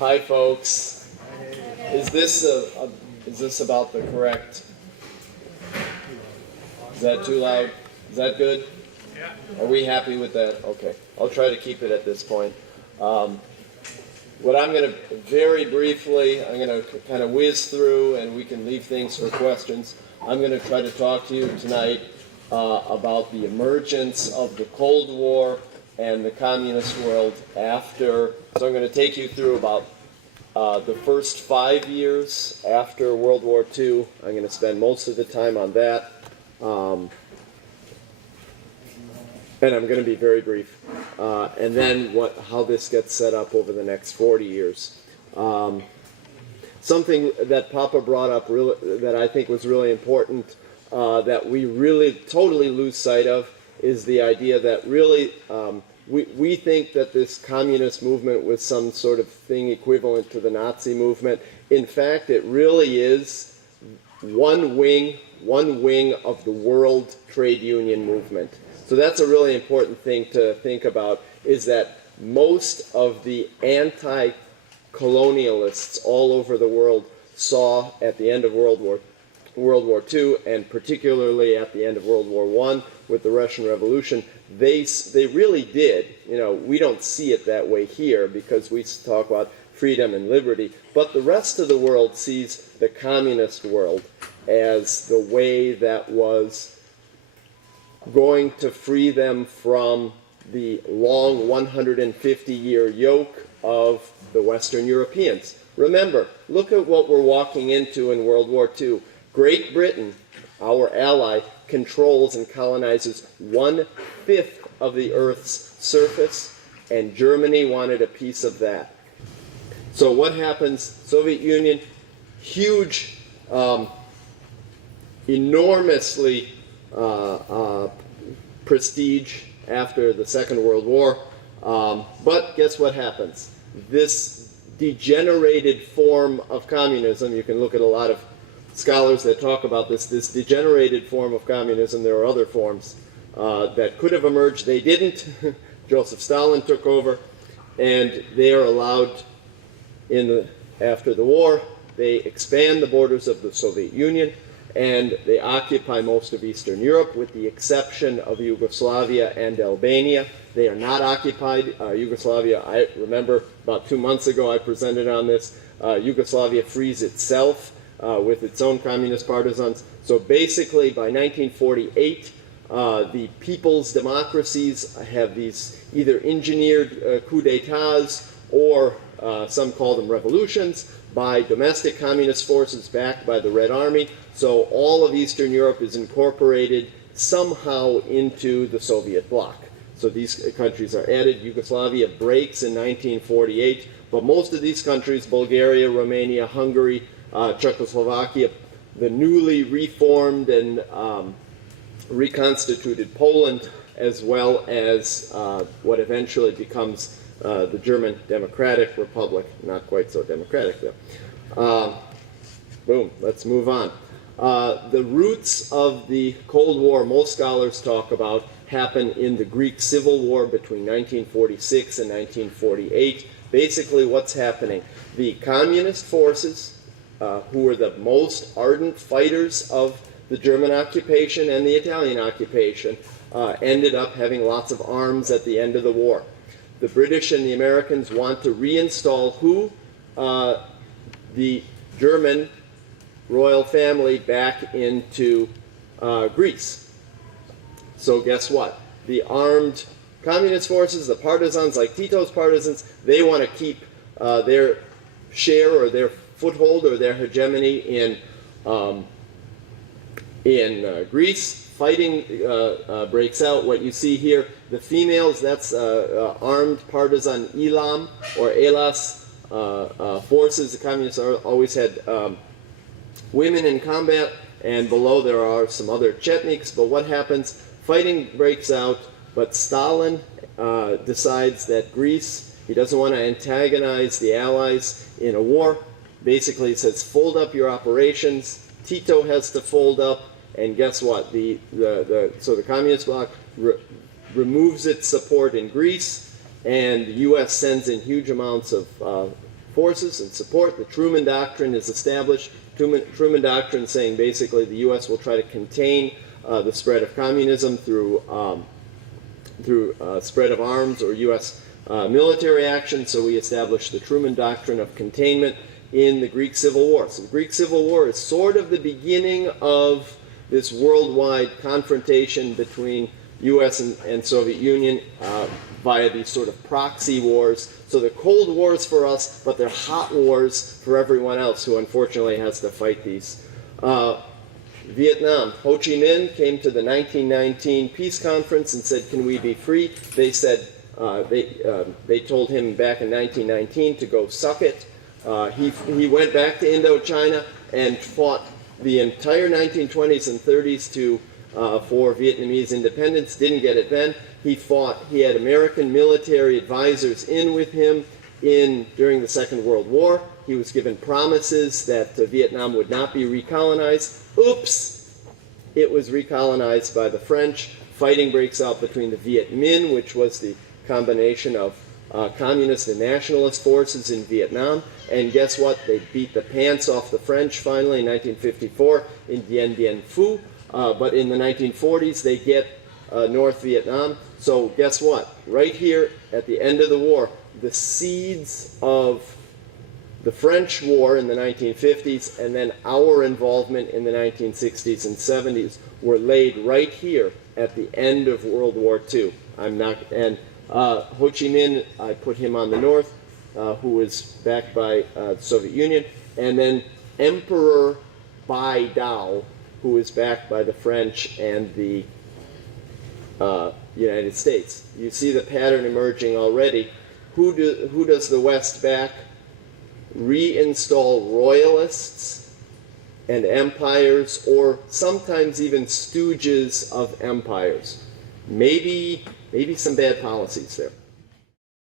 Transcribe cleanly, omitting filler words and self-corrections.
Hi, folks. Is this about the correct? Is that too loud? Is that good? Are we happy with that? Okay. I'll try to keep it at this point. What I'm going to very briefly, I'm going to kind of whiz through, and we can leave things for questions. I'm going to try to talk to you tonight about the emergence of the Cold War and the communist world after. So I'm going to take you through about the first 5 years after World War II. I'm going to spend most of the time on that. And I'm going to be very brief. And then how this gets set up over the next 40 years. Something that Papa brought up that I think was really important that we really totally lose sight of is the idea that really we think that this communist movement was some sort of thing equivalent to the Nazi movement. In fact, it really is one wing of the world trade union movement. So that's a really important thing to think about, is that most of the anti-colonialists all over the world saw at the end of World War II, and particularly at the end of World War I with the Russian Revolution, they really did. You know, we don't see it that way here because we talk about freedom and liberty, but the rest of the world sees the communist world as the way that was going to free them from the long 150-year yoke of the Western Europeans. Remember, look at what we're walking into in World War II. Great Britain, our ally, controls and colonizes 1/5 of the Earth's surface, and Germany wanted a piece of that. So what happens? Soviet Union, huge, enormously prestige after the Second World War. But guess what happens? This degenerated form of communism, you can look at a lot of scholars that talk about this degenerated form of communism. There are other forms that could have emerged. They didn't. Joseph Stalin took over, and they are allowed, after the war, they expand the borders of the Soviet Union, and they occupy most of Eastern Europe, with the exception of Yugoslavia and Albania. They are not occupied. Yugoslavia, I remember about 2 months ago I presented on this. Yugoslavia frees itself with its own communist partisans. So basically, by 1948, the people's democracies have these either engineered coups d'etats or some call them revolutions by domestic communist forces backed by the Red Army. So all of Eastern Europe is incorporated somehow into the Soviet bloc. So these countries are added. Yugoslavia breaks in 1948, but most of these countries, Bulgaria, Romania, Hungary, Czechoslovakia, the newly reformed and reconstituted Poland, as well as what eventually becomes the German Democratic Republic. Not quite so democratic, though. Boom, let's move on. The roots of the Cold War, most scholars talk about, happen in the Greek Civil War between 1946 and 1948. Basically, what's happening? The communist forces, who were the most ardent fighters of the German occupation and the Italian occupation, ended up having lots of arms at the end of the war. The British and the Americans want to reinstall who? The German royal family back into Greece. So guess what? The armed communist forces, the partisans, like Tito's partisans, they want to keep their share or their foothold or their hegemony in Greece. Fighting breaks out. What you see here, the females, that's armed partisan Elam or Elas forces. The communists always had women in combat, and below there are some other Chetniks. But what happens? Fighting breaks out, but Stalin decides that Greece, he doesn't want to antagonize the Allies in a war. Basically, he says, fold up your operations. Tito has to fold up, and guess what? So the communist bloc removes its support in Greece, and the U.S. sends in huge amounts of forces and support. The Truman Doctrine is established. Truman Doctrine saying basically the U.S. will try to contain the spread of communism through spread of arms or U.S. Military action. So we established the Truman Doctrine of containment in the Greek Civil War. So the Greek Civil War is sort of the beginning of this worldwide confrontation between U.S. and Soviet Union via these sort of proxy wars. So they're cold wars for us, but they're hot wars for everyone else who unfortunately has to fight these. Vietnam. Ho Chi Minh came to the 1919 peace conference and said, "Can we be free?" They said they told him back in 1919 to go suck it. He went back to Indochina and fought the entire 1920s and 30s for Vietnamese independence. Didn't get it then. He had American military advisors in with him during the Second World War. He was given promises that Vietnam would not be recolonized. Oops! It was recolonized by the French. Fighting breaks out between the Viet Minh, which was the combination of communist and nationalist forces in Vietnam. And guess what? They beat the pants off the French finally in 1954 in Dien Bien Phu. But in the 1940s, they get North Vietnam. So guess what? Right here at the end of the war, the seeds of the French war in the 1950s and then our involvement in the 1960s and 70s were laid right here at the end of World War II. Ho Chi Minh, I put him on the north, who was backed by the Soviet Union, and then Emperor Bai Dao, who was backed by the French and the United States. You see the pattern emerging already. Who does the West back? Reinstall royalists and empires, or sometimes even stooges of empires. Maybe some bad policies there.